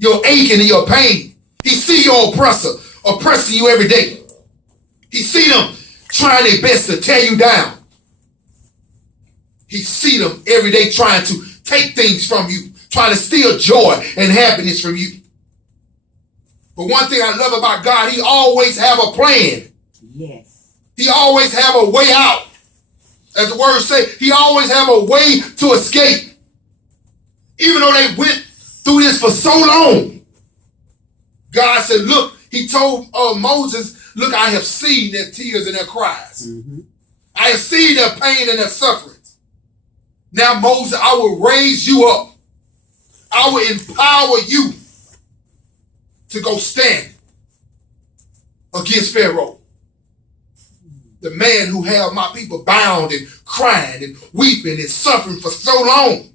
your aching and your pain. He see your oppressor oppressing you every day. He see them trying their best to tear you down. He see them every day trying to take things from you, trying to steal joy and happiness from you. But one thing I love about God, he always have a plan. Yes. He always have a way out. As the words say, he always have a way to escape. Even though they went through this for so long, God said, look, he told Moses, look, I have seen their tears and their cries. Mm-hmm. I have seen their pain and their sufferings. Now, Moses, I will raise you up. I will empower you to go stand against Pharaoh, the man who held my people bound and crying and weeping and suffering for so long.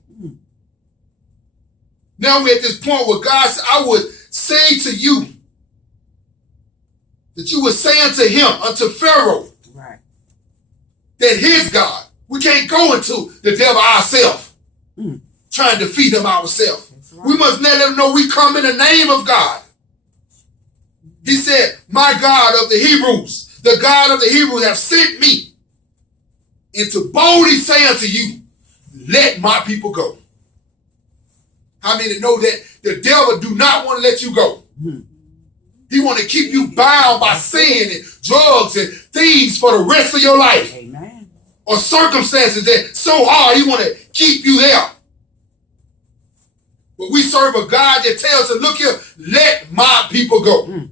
Now we're at this point where God said, I would say to you, that you would say unto him, unto Pharaoh, right, that his God, we can't go into the devil ourselves, trying to defeat him ourselves. Right. We must let him know we come in the name of God. He said, my God of the Hebrews, the God of the Hebrews have sent me, and to boldly say unto you, let my people go. How many know that the devil do not want to let you go? He want to keep you bound by sin and drugs and things for the rest of your life. Amen. Or circumstances that so hard he want to keep you there. But we serve a God that tells us, look here, let my people go.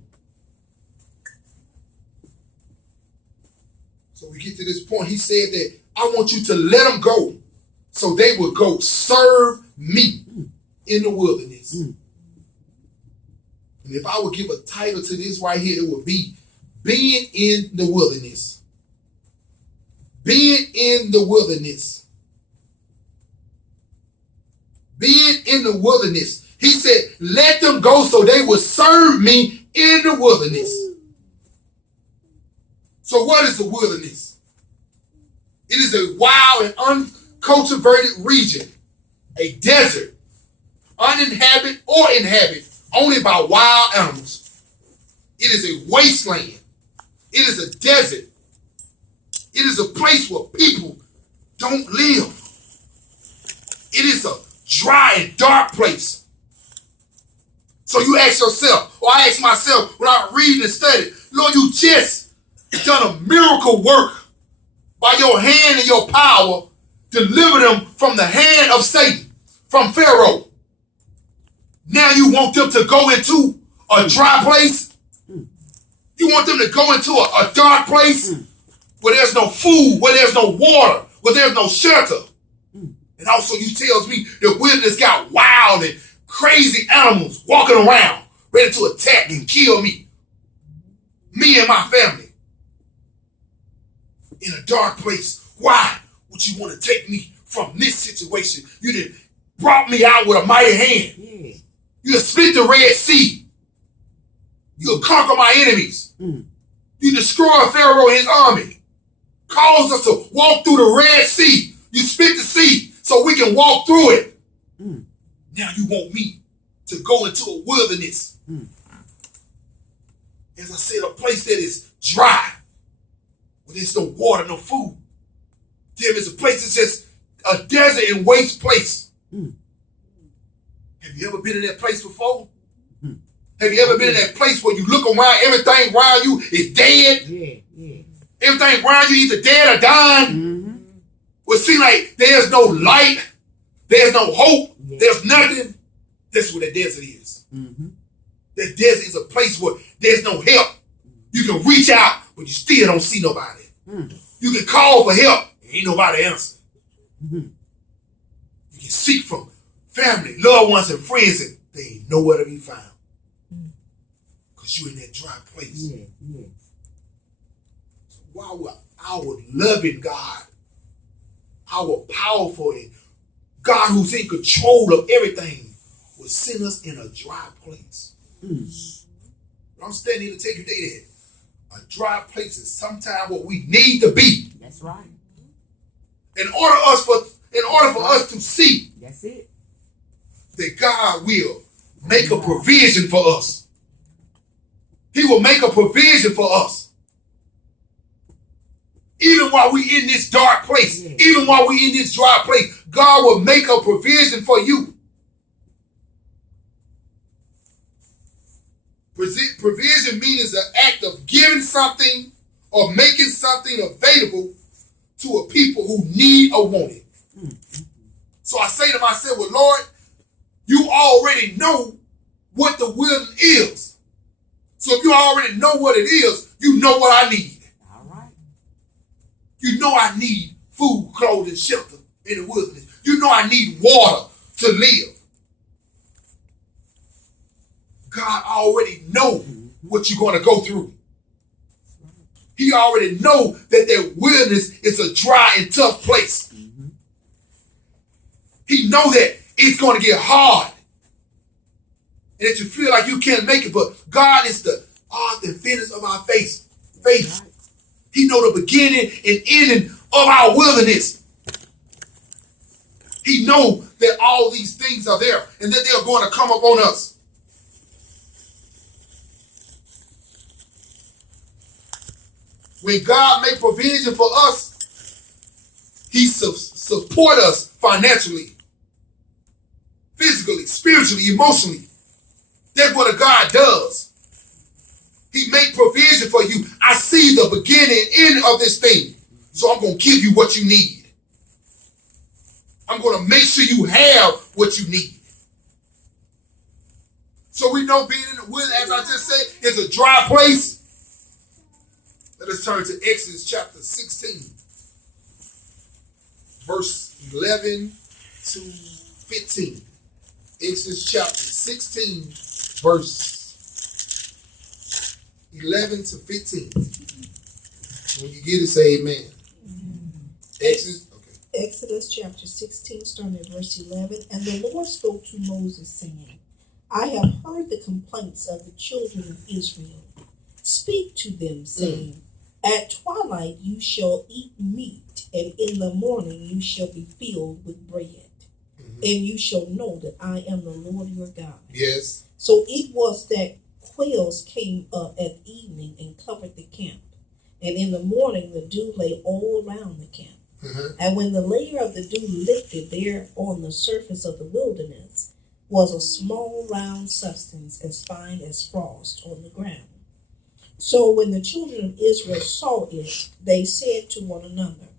So we get to this point. He said that I want you to let them go so they will go serve me in the wilderness. And if I would give a title to this right here, it would be Being in the Wilderness. Being in the wilderness. Being in the wilderness. He said, let them go so they will serve me in the wilderness. So what is the wilderness? It is a wild and uncultivated region, a desert, uninhabited or inhabited only by wild animals. It is a wasteland. It is a desert. It is a place where people don't live. It is a dry and dark place. So you ask yourself, or I ask myself when I read and study, Lord, you just done a miracle work by your hand and your power, deliver them from the hand of Satan, from Pharaoh. Now you want them to go into a dry place? You want them to go into a dark place where there's no food, where there's no water, where there's no shelter. And also you tells me the wilderness got wild and crazy animals walking around, ready to attack and kill me and my family. In a dark place. Why would you want to take me from this situation? You done brought me out with a mighty hand. Yeah. You split the Red Sea. You'll conquer my enemies. You destroy Pharaoh and his army. Cause us to walk through the Red Sea. You split the sea so we can walk through it. Now you want me to go into a wilderness. As I said, a place that is dry, where there's no water, no food. There is a place that's just a desert and waste place. Have you ever been in that place before? Have you ever been in that place where you look around, everything around you is dead? Yeah. Everything around you either dead or dying. Well, it seems like there's no light, there's no hope, there's nothing. That's what the desert is. The desert is a place where there's no help. You can reach out, but you still don't see nobody. You can call for help, and ain't nobody answer. You can seek from family, loved ones, and friends, and they ain't nowhere to be found. Because you in that dry place. So why would our loving God, our powerful and God who's in control of everything, would send us in a dry place? I'm standing here to take you there. A dry place is sometimes what we need to be. That's right. In order for us to see, that's it, that God will make a provision for us. He will make a provision for us. Even while we in this dark place, even while we in this dry place, God will make a provision for you. Provision means an act of giving something or making something available to a people who need or want it. So I say to myself, well, Lord, you already know what the wilderness is. So if you already know what it is, you know what I need. All right. You know I need food, clothing, shelter in the wilderness. You know I need water to live. God already knows what you're going to go through. He already knows that that wilderness is a dry and tough place. He knows that it's going to get hard. And that you feel like you can't make it. But God is the author and finisher of our faith. He knows the beginning and ending of our wilderness. He knows that all these things are there and that they're going to come upon us. When God makes provision for us, he support us financially, physically, spiritually, emotionally. That's what a God does. He make provision for you. I see the beginning and end of this thing. So I'm going to give you what you need. I'm going to make sure you have what you need. So we know being in the wilderness, as I just said, is a dry place. Let us turn to Exodus chapter 16, verse 11 to 15. Exodus chapter 16, verse 11 to 15. When you get it, say amen. Exodus chapter 16, starting at verse 11. And the Lord spoke to Moses, saying, I have heard the complaints of the children of Israel. Speak to them, saying, At twilight you shall eat meat, and in the morning you shall be filled with bread. And you shall know that I am the Lord your God. Yes. So it was that quails came up at evening and covered the camp. And in the morning the dew lay all around the camp. And when the layer of the dew lifted, there on the surface of the wilderness was a small round substance as fine as frost on the ground. So when the children of Israel saw it, they said to one another,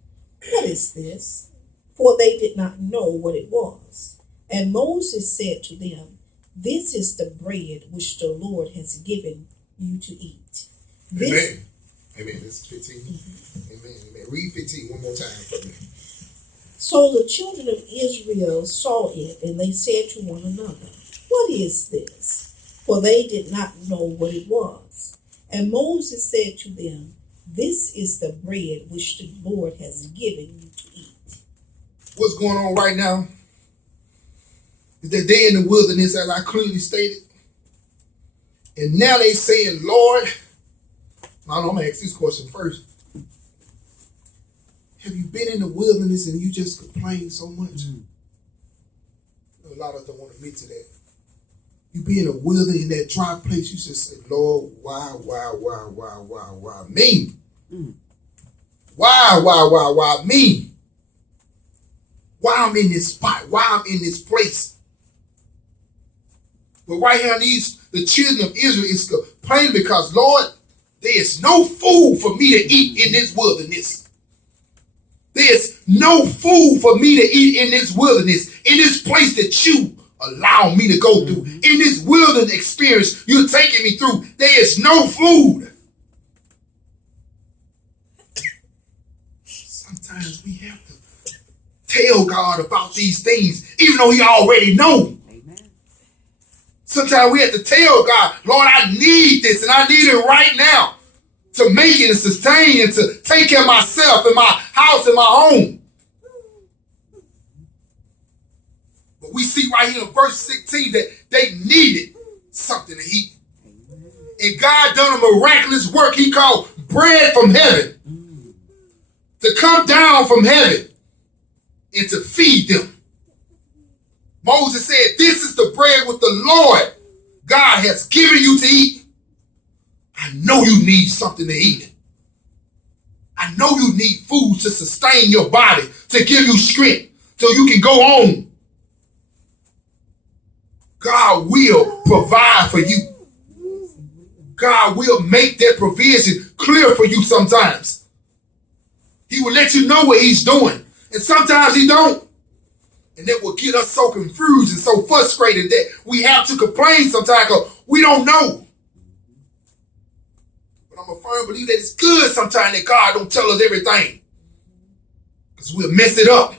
What is this? For they did not know what it was. And Moses said to them, This is the bread which the Lord has given you to eat. Amen. Amen. This is 15. Amen. Amen. Read 15 one more time for me. So the children of Israel saw it, and they said to one another, What is this? For they did not know what it was. And Moses said to them, This is the bread which the Lord has given you to eat. What's going on right now is that they're in the wilderness, as I clearly stated. And now they saying, Lord, I'm going to ask this question first. Have you been in the wilderness and you just complain so much? A lot of us don't want to admit to that. You be in a wilderness, in that dry place, you just say, Lord, why me? Why me? Why I'm in this spot? Why I'm in this place? But right here, the children of Israel is complaining because, Lord, there is no food for me to eat in this wilderness. There's no food for me to eat in this wilderness, in this place that you allow me to go through. In this wilderness experience you're taking me through, there is no food. Sometimes we have to tell God about these things, even though he already knows. Sometimes we have to tell God, Lord, I need this and I need it right now to make it and sustain and to take care of myself and my house and my home. But we see right here in verse 16 that they needed something to eat. And God done a miraculous work he called bread from heaven to come down from heaven and to feed them. Moses said, this is the bread which the Lord God has given you to eat. I know you need something to eat. I know you need food to sustain your body, to give you strength, so you can go on. God will provide for you. God will make that provision clear for you sometimes. He will let you know what he's doing. And sometimes he don't. And that will get us so confused and so frustrated that we have to complain sometimes because we don't know. But I'm a firm believer that it's good sometimes that God don't tell us everything. Because we'll mess it up.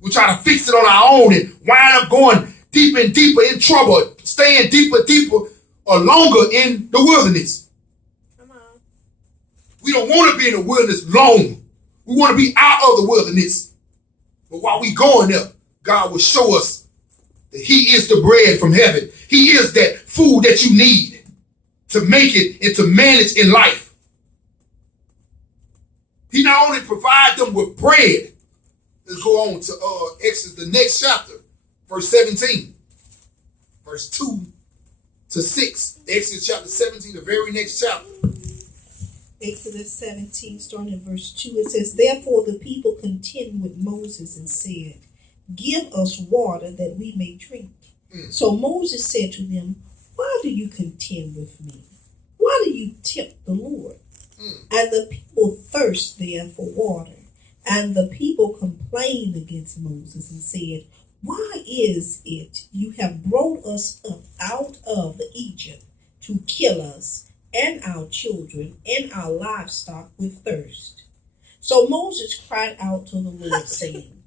We'll try to fix it on our own and wind up going deeper and deeper in trouble, staying deeper, deeper, or longer in the wilderness. Come on. We don't want to be in the wilderness long. We want to be out of the wilderness. But while we going there, God will show us that he is the bread from heaven. He is that food that you need to make it and to manage in life. He not only provides them with bread. Let's go on to Exodus, the next chapter, verse 17. Verse 2 to 6. Exodus chapter 17, the very next chapter. Exodus 17, starting in verse 2, it says, therefore the people contended with Moses and said, give us water that we may drink. So Moses said to them, why do you contend with me? Why do you tempt the Lord? And the people thirst there for water. And the people complained against Moses and said, why is it you have brought us up out of Egypt to kill us and our children and our livestock with thirst? So Moses cried out to the Lord, saying,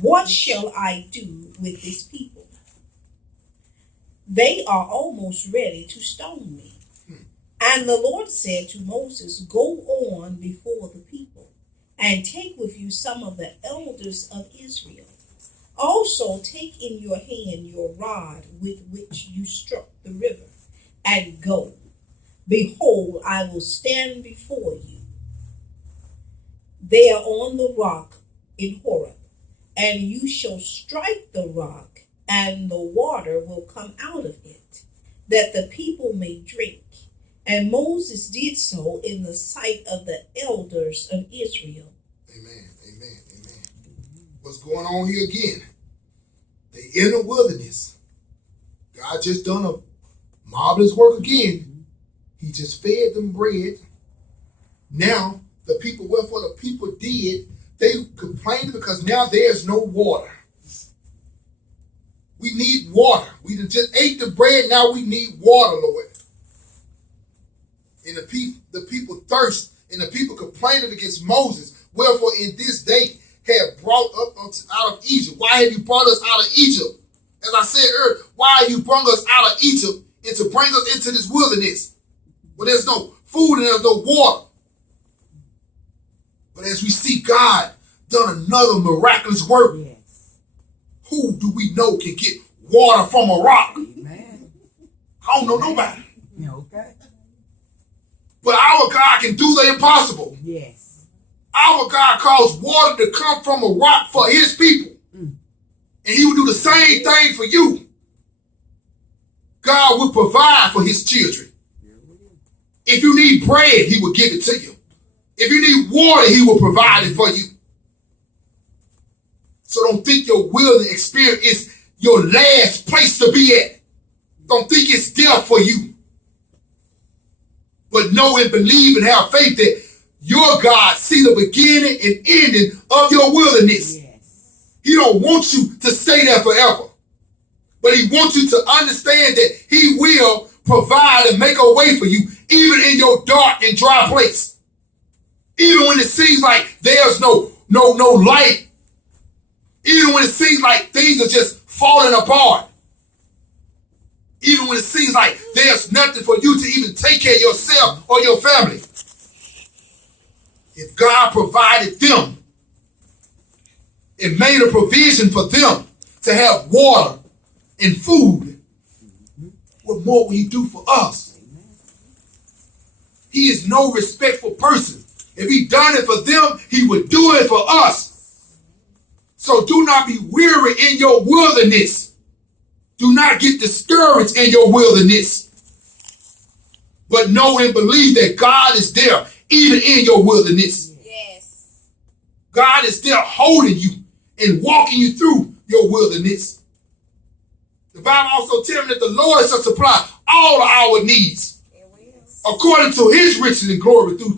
what shall I do with this people? They are almost ready to stone me. And the Lord said to Moses, go on before the people, and take with you some of the elders of Israel. Also take in your hand your rod with which you struck the river, and go. Behold, I will stand before you there on the rock in Horeb, and you shall strike the rock, and the water will come out of it, that the people may drink. And Moses did so in the sight of the elders of Israel. Amen, amen, amen. What's going on here again? They in the wilderness. God just done a marvelous work again. He just fed them bread. Now, the people, wherefore the people did, they complained because now there's no water. We need water. We just ate the bread, now we need water, Lord. And the people thirst, and the people complaining against Moses. Wherefore in this day have brought up out of Egypt. Why have you brought us out of Egypt? As I said earlier, why have you brought us out of Egypt and to bring us into this wilderness where there's no food and there's no water? But as we see God done another miraculous work, yes. Who do we know can get water from a rock? Amen. I don't know nobody. Okay. But our God can do the impossible. Yes. Our God caused water to come from a rock for his people. And he will do the same thing for you. God will provide for his children. If you need bread, he will give it to you. If you need water, he will provide it for you. So don't think your wilderness experience is your last place to be at. Don't think it's there for you. But know and believe and have faith that your God see the beginning and ending of your wilderness. Yes. He don't want you to stay there forever. But he wants you to understand that he will provide and make a way for you, even in your dark and dry place. Even when it seems like there's no light. Even when it seems like things are just falling apart. Even when it seems like there's nothing for you to even take care of yourself or your family. If God provided them and made a provision for them to have water and food, what more will he do for us? He is no respectful person. If he done it for them, he would do it for us. So do not be weary in your wilderness. Do not get discouraged in your wilderness. But know and believe that God is there, even in your wilderness. Yes. God is there holding you and walking you through your wilderness. The Bible also tells me that the Lord shall supply all of our needs according to his riches and glory through